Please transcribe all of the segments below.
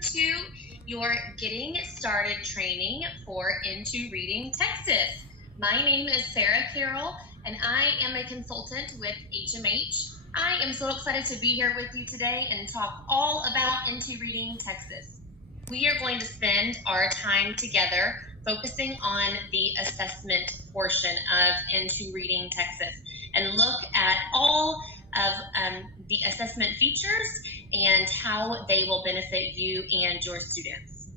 to your Getting Started training for Into Reading Texas. My name is Sarah Carroll, and I am a consultant with HMH. I am so excited to be here with you today and talk all about Into Reading Texas. We are going to spend our time together focusing on the assessment portion of Into Reading Texas and look at all of the assessment features and how they will benefit you and your students.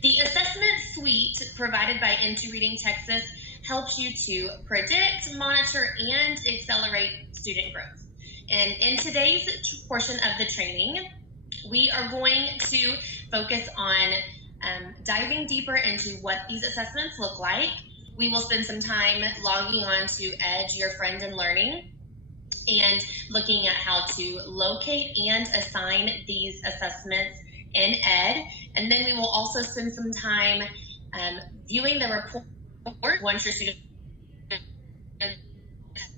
The assessment suite provided by Into Reading Texas helps you to predict, monitor, and accelerate student growth. And in today's portion of the training, we are going to focus on diving deeper into what these assessments look like. We will spend some time logging on to Edge, your friend in learning, and looking at how to locate and assign these assessments in Ed. And then we will also spend some time viewing the report once your students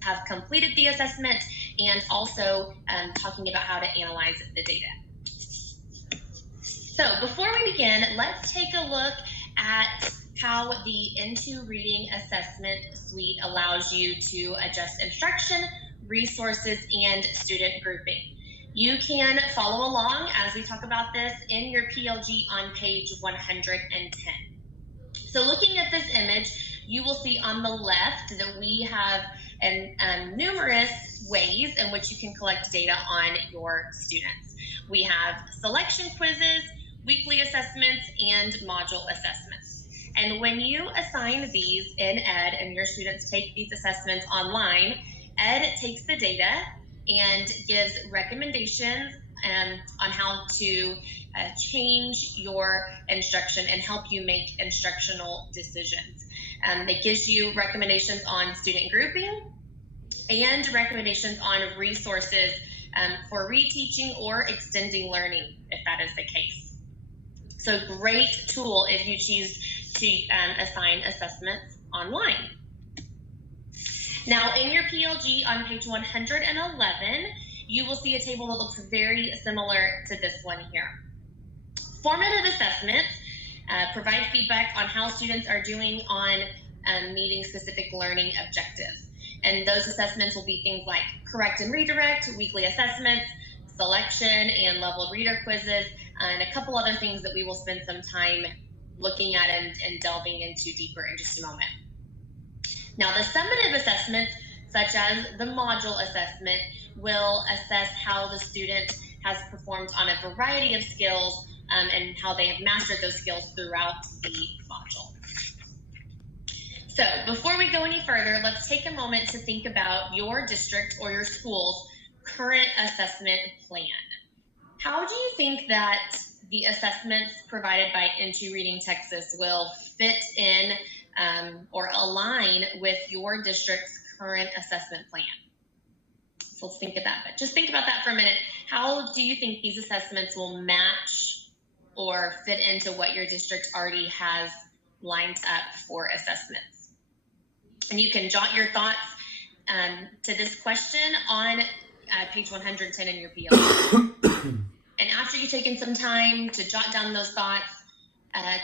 have completed the assessment, and also talking about how to analyze the data. So before we begin, let's take a look at how the Into Reading Assessment Suite allows you to adjust instruction, resources, and student grouping. You can follow along as we talk about this in your PLG on page 110. So looking at this image, you will see on the left that we have numerous ways in which you can collect data on your students. We have selection quizzes, weekly assessments, and module assessments. And when you assign these in Ed and your students take these assessments online, Ed takes the data and gives recommendations on how to change your instruction and help you make instructional decisions. It gives you recommendations on student grouping and recommendations on resources for reteaching or extending learning, if that is the case. So great tool if you choose to assign assessments online. Now in your PLG on page 111, you will see a table that looks very similar to this one here. Formative assessments provide feedback on how students are doing on meeting specific learning objectives. And those assessments will be things like correct and redirect, weekly assessments, selection and level reader quizzes, and a couple other things that we will spend some time looking at and delving into deeper in just a moment. Now, the summative assessments, such as the module assessment, will assess how the student has performed on a variety of skills and how they have mastered those skills throughout the module. So before we go any further, let's take a moment to think about your district or your school's current assessment plan. How do you think that the assessments provided by Into Reading Texas will fit in or align with your district's current assessment plan? So let's think of that. But just think about that for a minute. How do you think these assessments will match or fit into what your district already has lined up for assessments? And you can jot your thoughts to this question on page 110 in your PLG. And after you've taken some time to jot down those thoughts,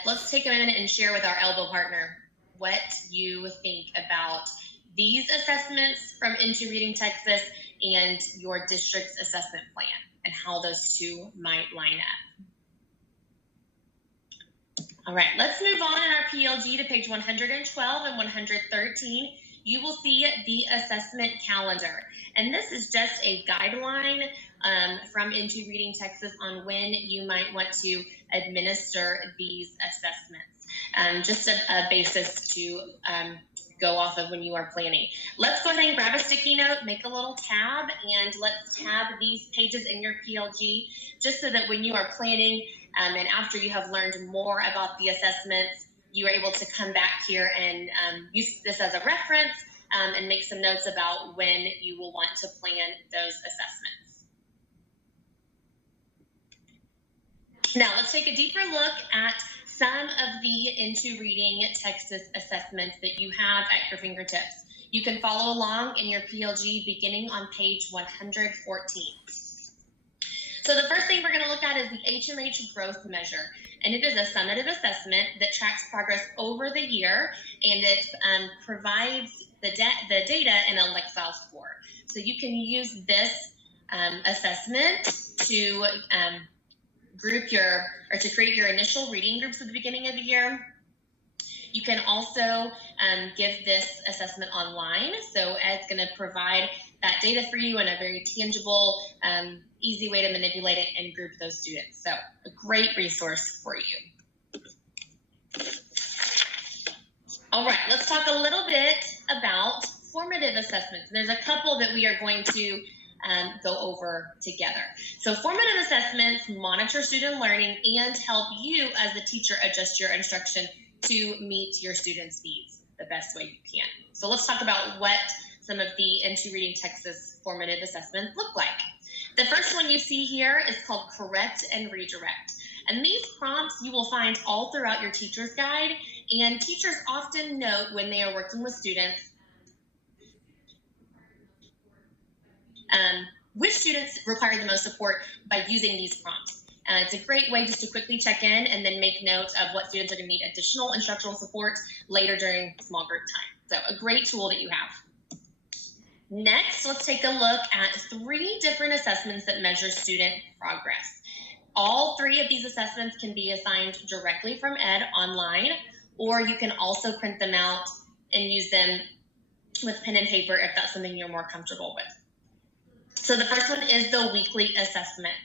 let's take a minute and share with our elbow partner what you think about these assessments from Into Reading Texas and your district's assessment plan and how those two might line up. All right, let's move on in our PLG to page 112 and 113. You will see the assessment calendar. And this is just a guideline from Into Reading Texas on when you might want to administer these assessments. Just a basis to go off of when you are planning. Let's go ahead and grab a sticky note, make a little tab, and let's tab these pages in your PLG just so that when you are planning and after you have learned more about the assessments, you are able to come back here and use this as a reference and make some notes about when you will want to plan those assessments. Now let's take a deeper look at some of the Into Reading Texas assessments that you have at your fingertips. You can follow along in your PLG beginning on page 114. So the first thing we're going to look at is the HMH growth measure. And it is a summative assessment that tracks progress over the year, and it provides the data in a Lexile score. So you can use this assessment to create your initial reading groups at the beginning of the year. You can also give this assessment online. So Ed's going to provide that data for you in a very tangible, easy way to manipulate it and group those students. So a great resource for you. All right, let's talk a little bit about formative assessments. There's a couple that we are going to go over together. So formative assessments monitor student learning and help you as the teacher adjust your instruction to meet your students' needs the best way you can. So let's talk about what some of the Into Reading Texas formative assessments look like. The first one you see here is called Correct and Redirect. And these prompts you will find all throughout your teacher's guide, and teachers often note when they are working with students which students require the most support by using these prompts. It's a great way just to quickly check in and then make note of what students are going to need additional instructional support later during small group time. So a great tool that you have. Next, let's take a look at 3 different assessments that measure student progress. All 3 of these assessments can be assigned directly from Ed online, or you can also print them out and use them with pen and paper if that's something you're more comfortable with. So the first one is the weekly assessment.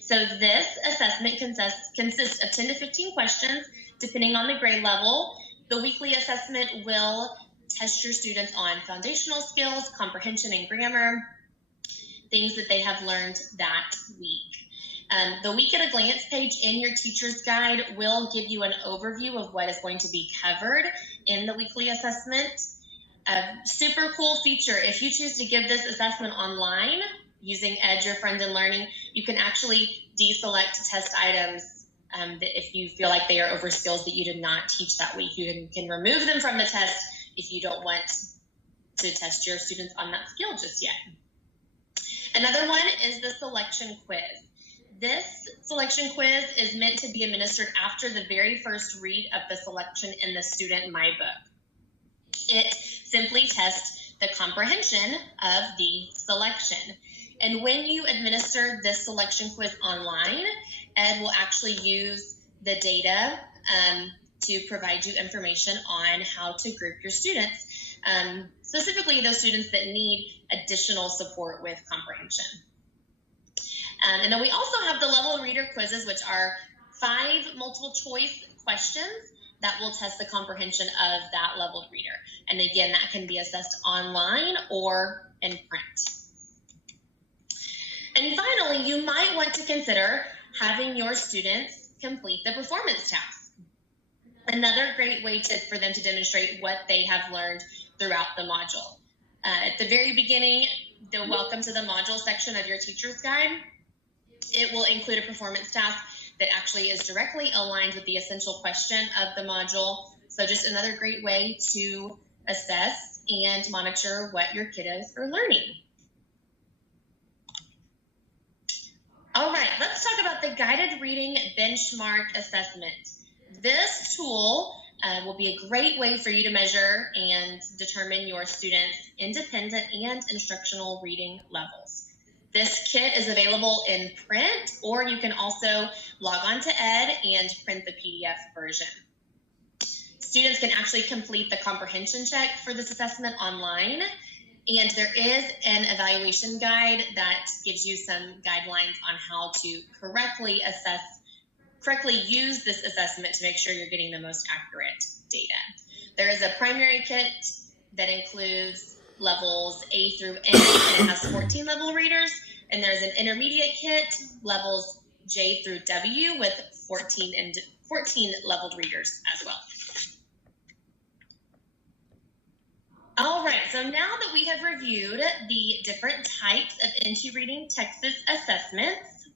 So this assessment consists of 10 to 15 questions, depending on the grade level. The weekly assessment will test your students on foundational skills, comprehension and grammar, things that they have learned that week. The week at a glance page in your teacher's guide will give you an overview of what is going to be covered in the weekly assessment. A super cool feature, if you choose to give this assessment online using Ed, Your Friend in Learning, you can actually deselect test items that if you feel like they are over skills that you did not teach that week. You can remove them from the test if you don't want to test your students on that skill just yet. Another one is the selection quiz. This selection quiz is meant to be administered after the very first read of the selection in the Student My Book. It simply tests the comprehension of the selection. And when you administer this selection quiz online, Ed will actually use the data to provide you information on how to group your students, specifically those students that need additional support with comprehension. And then we also have the level reader quizzes, which are 5 multiple choice questions that will test the comprehension of that leveled reader. And again, that can be assessed online or in print. And finally, you might want to consider having your students complete the performance task. Another great way for them to demonstrate what they have learned throughout the module. At the very beginning, the Welcome to the Module section of your teacher's guide, it will include a performance task that actually is directly aligned with the essential question of the module. So just another great way to assess and monitor what your kiddos are learning. All right, let's talk about the guided reading benchmark assessment. This tool will be a great way for you to measure and determine your students' independent and instructional reading levels. This kit is available in print, or you can also log on to Ed and print the PDF version. Students can actually complete the comprehension check for this assessment online, and there is an evaluation guide that gives you some guidelines on how to correctly use this assessment to make sure you're getting the most accurate data. There is a primary kit that includes levels A through N, and it has 14 level readers, and there's an intermediate kit, levels J through W, with 14 leveled readers as well. All right, so now that we have reviewed the different types of Into Reading Texas assessments,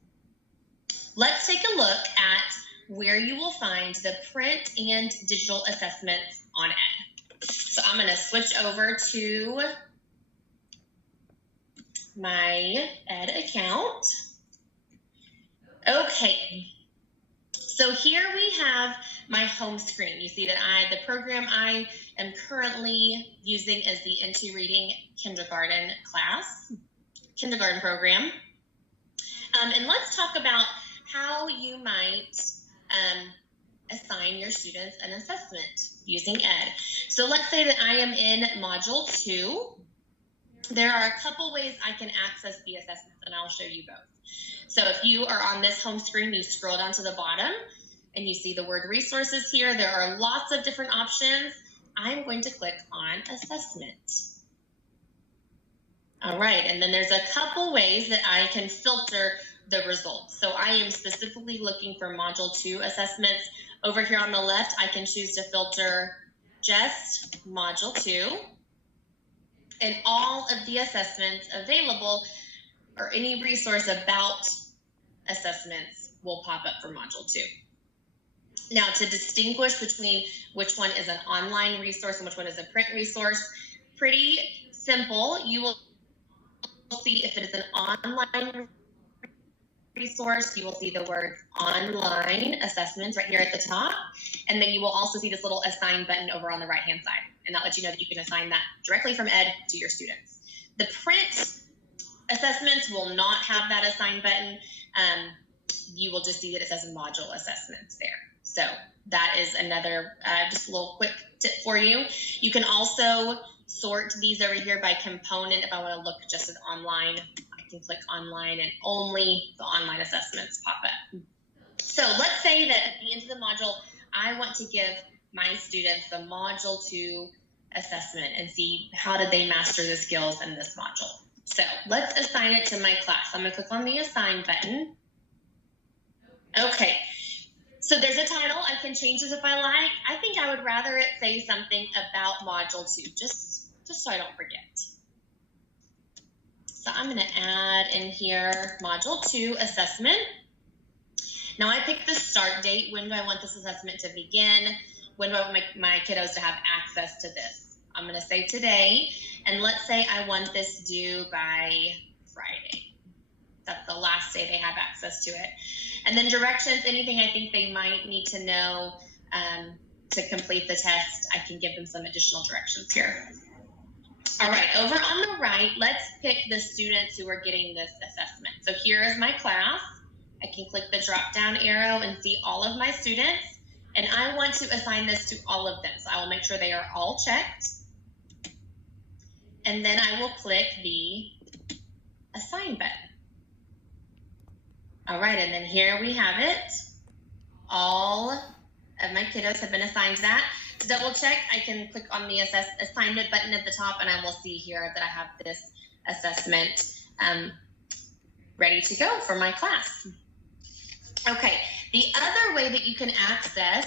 let's take a look at where you will find the print and digital assessments on Ed. So I'm going to switch over to my Ed account. Okay, so here we have my home screen. You see that the program I am currently using is the Into Reading kindergarten program. And let's talk about how you might assign your students an assessment using ED. So let's say that I am in Module 2. There are a couple ways I can access the assessments, and I'll show you both. So if you are on this home screen, you scroll down to the bottom, and you see the word resources here. There are lots of different options. I'm going to click on assessment. All right, and then there's a couple ways that I can filter the results. So I am specifically looking for Module 2 assessments. Over here on the left, I can choose to filter just Module 2. And all of the assessments available, or any resource about assessments, will pop up for Module 2. Now, to distinguish between which one is an online resource and which one is a print resource, pretty simple. You will see if it is an online resource, you will see the word online assessments right here at the top. And then you will also see this little assign button over on the right-hand side. And that lets you know that you can assign that directly from ED to your students. The print assessments will not have that assign button. You will just see that it says module assessments there. So that is another just a little quick tip for you. You can also sort these over here by component. If I want to look just at online, I can click online and only the online assessments pop up. So let's say that at the end of the module, I want to give my students the Module 2 assessment and see how did they master the skills in this module. So let's assign it to my class. I'm going to click on the assign button. Okay, so there's a title. I can change this if I like. I think I would rather it say something about Module 2, just so I don't forget. So I'm going to add in here Module 2 assessment. Now I pick the start date. When do I want this assessment to begin? When do I want my kiddos to have access to this? I'm going to say today, and let's say I want this due by Friday. That's the last day they have access to it. And then directions, anything I think they might need to know to complete the test, I can give them some additional directions here. All right, over on the right, let's pick the students who are getting this assessment. So here is my class. I can click the drop-down arrow and see all of my students, and I want to assign this to all of them. So I will make sure they are all checked, and then I will click the assign button. All right, and then here we have it. All of my kiddos have been assigned that. To double check, I can click on the assignment button at the top, and I will see here that I have this assessment ready to go for my class. Okay, the other way that you can access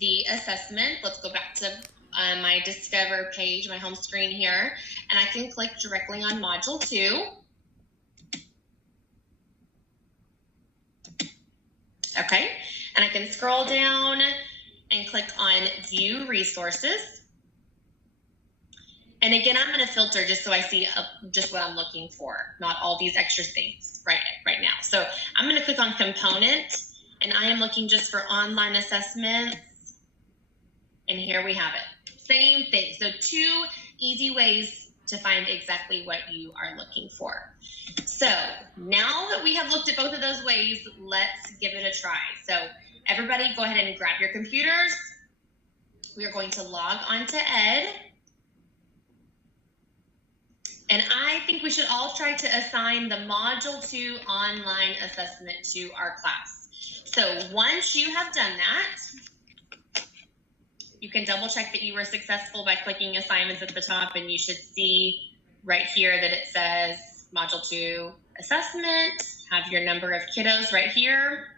the assessment, let's go back to my Discover page, my home screen here, and I can click directly on Module 2. Okay, and I can scroll down and click on View Resources. And again, I'm going to filter just so I see just what I'm looking for, not all these extra things right now. So I'm going to click on Component, and I am looking just for online assessments. And here we have it. Same thing. So 2 easy ways to find exactly what you are looking for. So now that we have looked at both of those ways, let's give it a try. So everybody go ahead and grab your computers. We are going to log on to ED. And I think we should all try to assign the Module 2 online assessment to our class. So once you have done that, you can double check that you were successful by clicking assignments at the top, and you should see right here that it says Module 2 assessment, have your number of kiddos right here,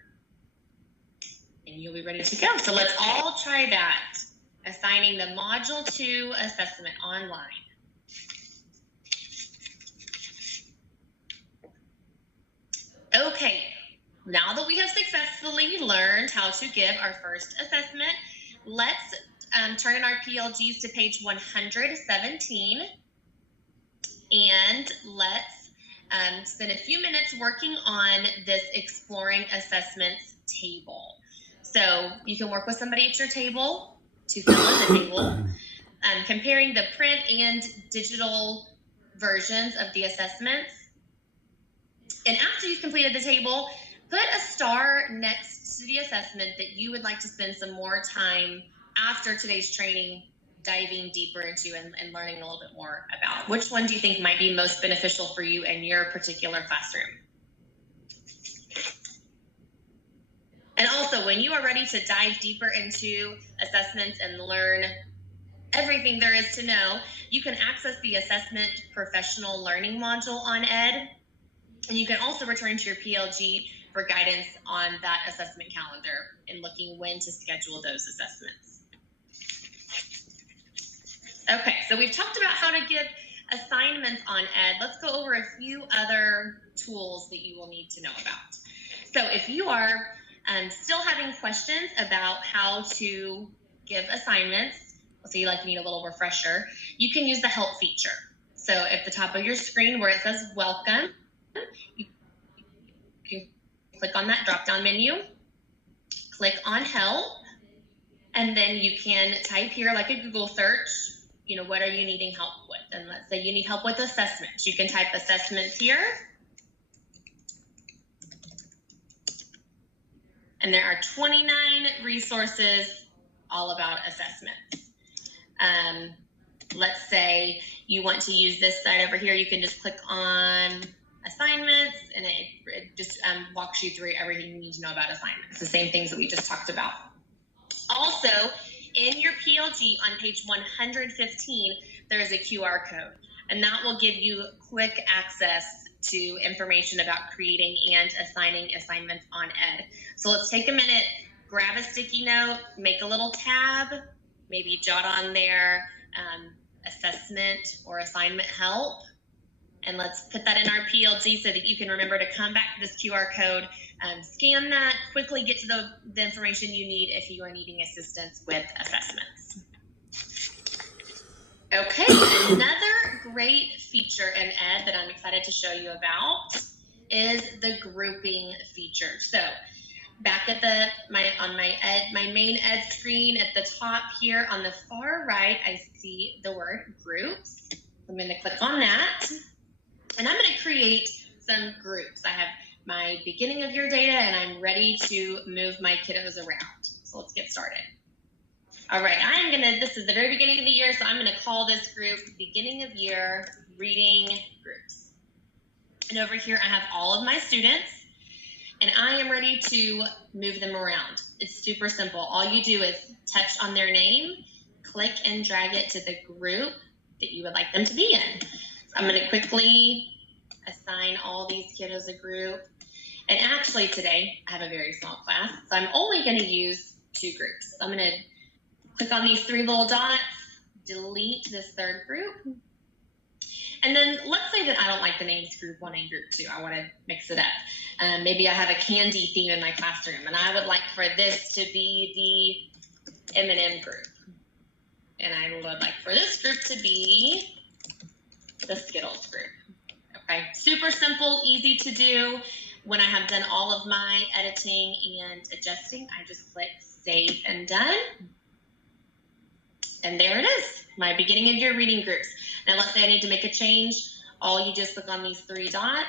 and you'll be ready to go. So let's all try that, assigning the Module 2 assessment online. Okay, now that we have successfully learned how to give our first assessment, let's turn in our PLGs to page 117, and let's spend a few minutes working on this exploring assessments table. So you can work with somebody at your table to fill in the table, comparing the print and digital versions of the assessments. And after you've completed the table, put a star next to the assessment that you would like to spend some more time after today's training diving deeper into and learning a little bit more about. Which one do you think might be most beneficial for you in your particular classroom? And also, when you are ready to dive deeper into assessments and learn everything there is to know, you can access the Assessment Professional Learning module on ED. And you can also return to your PLG for guidance on that assessment calendar and looking when to schedule those assessments. Okay, so we've talked about how to give assignments on ED. Let's go over a few other tools that you will need to know about. So if you are still having questions about how to give assignments, let's say you need a little refresher, you can use the help feature. So at the top of your screen where it says welcome, you can click on that drop-down menu, click on help, and then you can type here like a Google search, what are you needing help with? And let's say you need help with assessments. You can type assessments here. And there are 29 resources all about assessments. Let's say you want to use this side over here. You can just click on assignments, and it just walks you through everything you need to know about assignments, the same things that we just talked about. Also, in your PLG on page 115, there is a QR code, and that will give you quick access to information about creating and assigning assignments on ED. So let's take a minute, grab a sticky note, make a little tab, maybe jot on there assessment or assignment help, and let's put that in our PLG so that you can remember to come back to this QR code, scan that, quickly get to the information you need if you are needing assistance with assessments. Okay, another great feature in ED that I'm excited to show you about is the grouping feature. So back at on my main ED screen at the top here on the far right, I see the word groups. I'm going to click on that, and I'm going to create some groups. I have my beginning of your data, and I'm ready to move my kiddos around. So let's get started. All right, this is the very beginning of the year, so I'm going to call this group beginning of year reading groups. And over here, I have all of my students, and I am ready to move them around. It's super simple. All you do is touch on their name, click and drag it to the group that you would like them to be in. So I'm going to quickly assign all these kiddos a group. And actually today, I have a very small class, so I'm only going to use 2 groups. So I'm going to click on these 3 little dots, delete this third group. And then let's say that I don't like the names group 1 and group 2. I want to mix it up. Maybe I have a candy theme in my classroom, and I would like for this to be the M&M group. And I would like for this group to be the Skittles group. Okay, super simple, easy to do. When I have done all of my editing and adjusting, I just click Save and Done. And there it is, my beginning of your reading groups. Now let's say I need to make a change. All you just click on these 3 dots,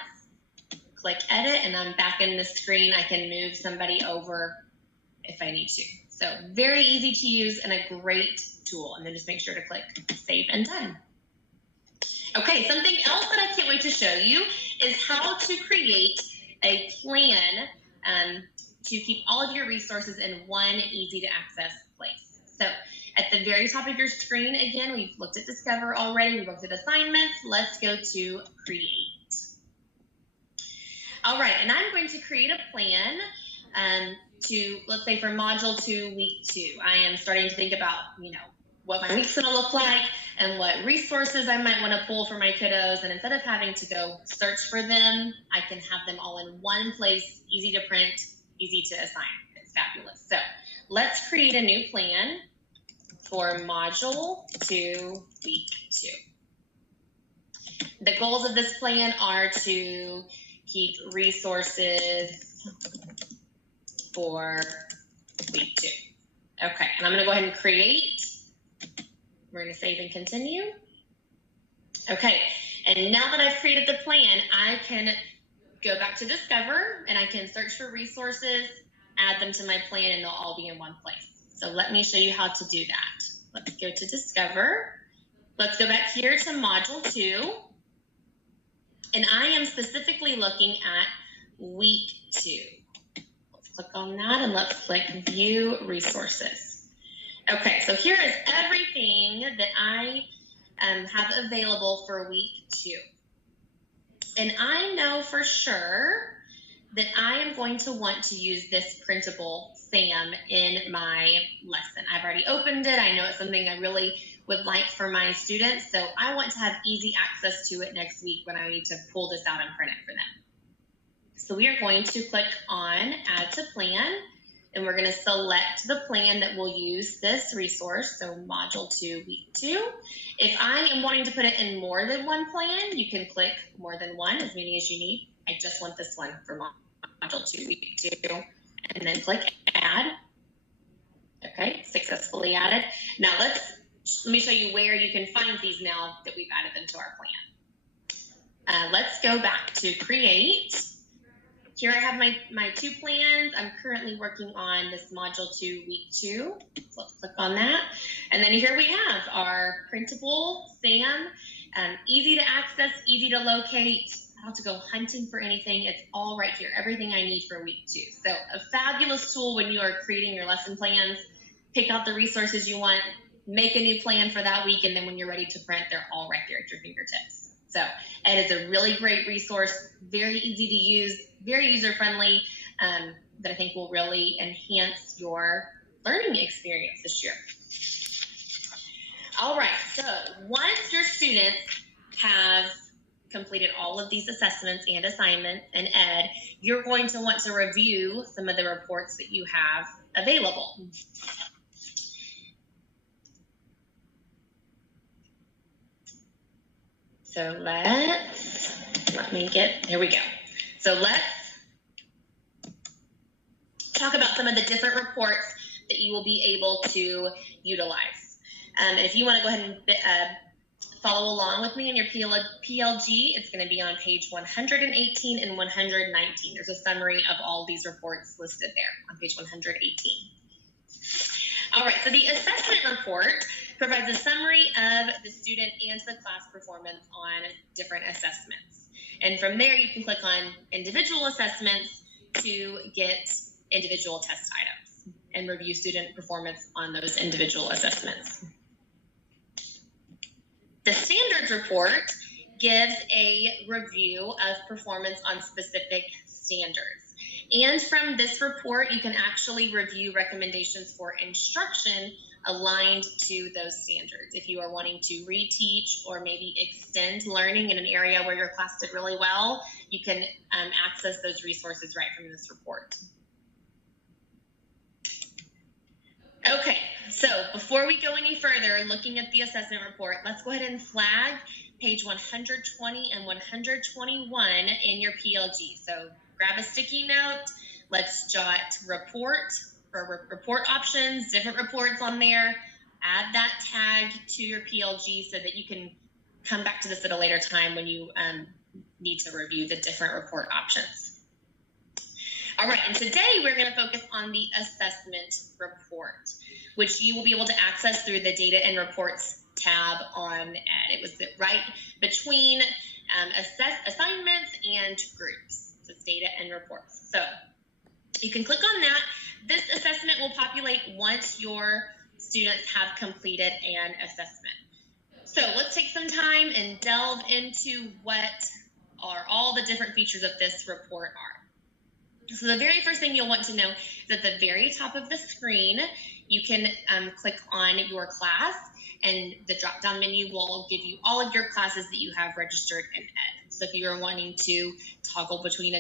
click Edit, and I'm back in the screen. I can move somebody over if I need to. So very easy to use and a great tool. And then just make sure to click Save and Done. Okay, something else that I can't wait to show you is how to create a plan to keep all of your resources in one easy to access place. So at the very top of your screen, again, we've looked at Discover already, we've looked at assignments. Let's go to Create. All right, and I'm going to create a plan let's say for Module 2, Week 2. I am starting to think about, what my week's gonna look like and what resources I might wanna pull for my kiddos. And instead of having to go search for them, I can have them all in one place, easy to print, easy to assign. It's fabulous. So let's create a new plan for Module 2, Week 2. The goals of this plan are to keep resources for week 2. Okay, and I'm going to go ahead and create. We're going to save and continue. Okay, and now that I've created the plan, I can go back to Discover and I can search for resources, add them to my plan, and they'll all be in one place. So let me show you how to do that. Let's go to Discover. Let's go back here to Module 2. And I am specifically looking at week 2. Let's click on that and let's click View Resources. Okay, so here is everything that I have available for week 2. And I know for sure that I am going to want to use this printable SAM in my lesson. I've already opened it. I know it's something I really would like for my students, so I want to have easy access to it next week when I need to pull this out and print it for them. So we are going to click on Add to Plan, and we're going to select the plan that will use this resource, so Module 2, Week 2. If I am wanting to put it in more than one plan, you can click more than one, as many as you need. I just want this one for Module 2, Week 2, and then click Add. Okay, successfully added. Now let me show you where you can find these now that we've added them to our plan. Let's go back to Create. Here I have my 2 plans. I'm currently working on this Module 2, Week 2. So let's click on that. And then here we have our printable SAM. Easy to access, easy to locate. I don't have to go hunting for anything. It's all right here. Everything I need for week 2. So a fabulous tool when you are creating your lesson plans. Pick out the resources you want, make a new plan for that week, and then when you're ready to print, they're all right there at your fingertips. So it is a really great resource, very easy to use, very user-friendly, that I think will really enhance your learning experience this year. All right, so once your students have completed all of these assessments and assignments in Ed, you're going to want to review some of the reports that you have available. So here we go. So let's talk about some of the different reports that you will be able to utilize. If you want to go ahead and follow along with me in your PLG, it's going to be on page 118 and 119. There's a summary of all these reports listed there on page 118. All right, so the assessment report provides a summary of the student and the class performance on different assessments. And from there, you can click on individual assessments to get individual test items and review student performance on those individual assessments. The standards report gives a review of performance on specific standards. And from this report, you can actually review recommendations for instruction aligned to those standards. If you are wanting to reteach or maybe extend learning in an area where your class did really well, you can access those resources right from this report. Okay, so before we go any further looking at the assessment report, let's go ahead and flag page 120 and 121 in your PLG. So grab a sticky note, let's jot report or report options, different reports on there, add that tag to your PLG so that you can come back to this at a later time when you need to review the different report options. All right, and today we're going to focus on the assessment report, which you will be able to access through the Data and Reports tab on Ed. It was right between assignments and groups. So it's Data and Reports. So you can click on that. This assessment will populate once your students have completed an assessment. So let's take some time and delve into what are all the different features of this report are. So the very first thing you'll want to know is at the very top of the screen, you can click on your class, and the drop-down menu will give you all of your classes that you have registered in Ed. So if you're wanting to toggle between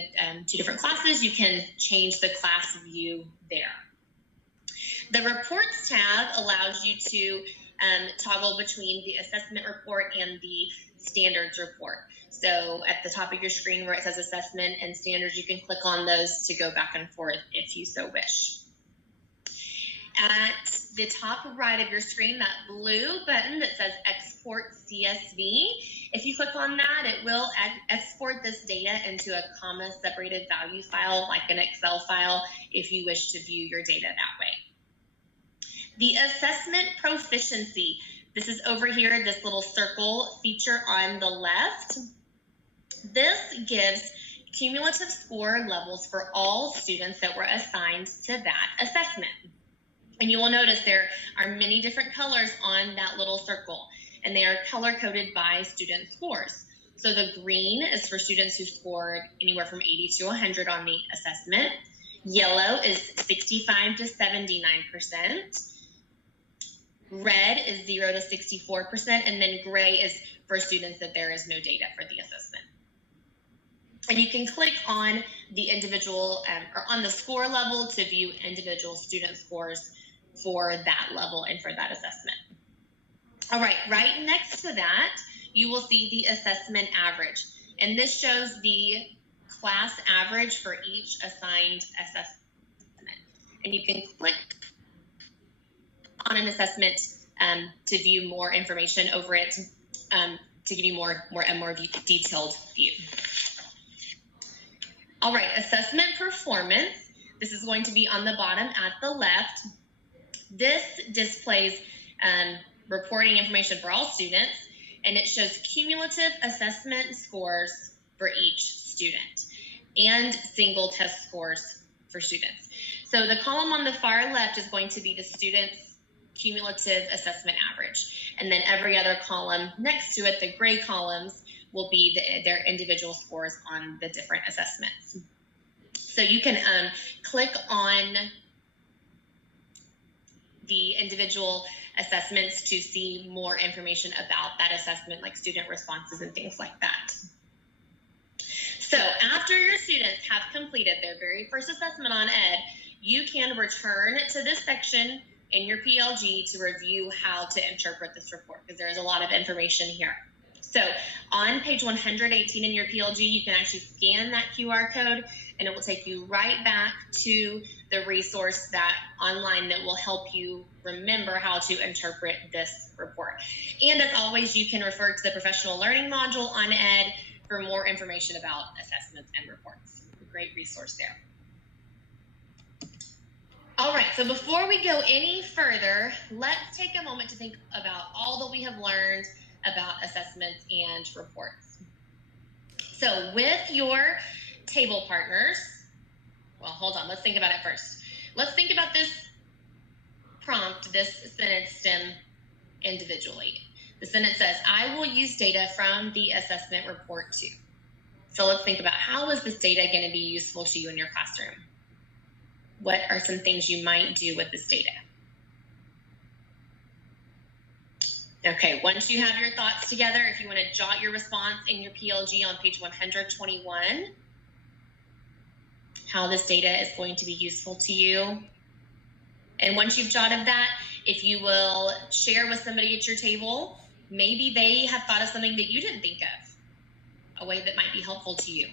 2 different classes, you can change the class view there. The Reports tab allows you to toggle between the assessment report and the standards report. So at the top of your screen where it says assessment and standards, you can click on those to go back and forth if you so wish. At the top right of your screen, that blue button that says Export CSV, if you click on that, it will export this data into a comma-separated value file, like an Excel file, if you wish to view your data that way. The assessment proficiency, this is over here, this little circle feature on the left. This gives cumulative score levels for all students that were assigned to that assessment. And you will notice there are many different colors on that little circle, and they are color-coded by student scores. So the green is for students who scored anywhere from 80 to 100 on the assessment. Yellow is 65 to 79%. Red is 0 to 64%, and then gray is for students that there is no data for the assessment. And you can click on the individual or on the score level to view individual student scores for that level and for that assessment. All right, right next to that, you will see the assessment average. And this shows the class average for each assigned assessment. And you can click on an assessment to view more information over it, to give you a more detailed view. All right, assessment performance. This is going to be on the bottom at the left. This displays reporting information for all students, and it shows cumulative assessment scores for each student and single test scores for students. So the column on the far left is going to be the student's cumulative assessment average, and then every other column next to it, the gray columns, will be their individual scores on the different assessments. So you can click on the individual assessments to see more information about that assessment, like student responses and things like that. So after your students have completed their very first assessment on ED, you can return to this section in your PLG to review how to interpret this report, because there is a lot of information here. So on page 118 in your PLG, you can actually scan that QR code, and it will take you right back to the resource that online that will help you remember how to interpret this report. And as always, you can refer to the professional learning module on ED for more information about assessments and reports. A great resource there. All right, so before we go any further, let's take a moment to think about all that we have learned about assessments and reports. So with your table partners, well, hold on, let's think about it first. Let's think about this prompt, this sentence stem individually. The sentence says, I will use data from the assessment report too. So let's think about, how is this data going to be useful to you in your classroom? What are some things you might do with this data? Okay, once you have your thoughts together, if you want to jot your response in your PLG on page 121, how this data is going to be useful to you. And once you've jotted that, if you will share with somebody at your table, maybe they have thought of something that you didn't think of, a way that might be helpful to you.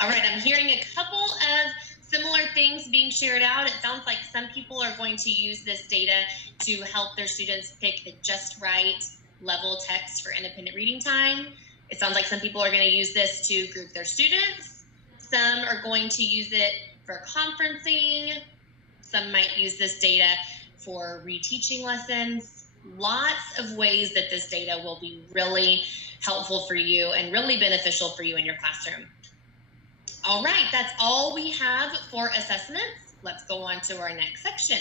All right, I'm hearing a couple of similar things being shared out. It sounds like some people are going to use this data to help their students pick the just right level text for independent reading time. It sounds like some people are going to use this to group their students. Some are going to use it for conferencing. Some might use this data for reteaching lessons. Lots of ways that this data will be really helpful for you and really beneficial for you in your classroom. All right, that's all we have for assessments. Let's go on to our next section.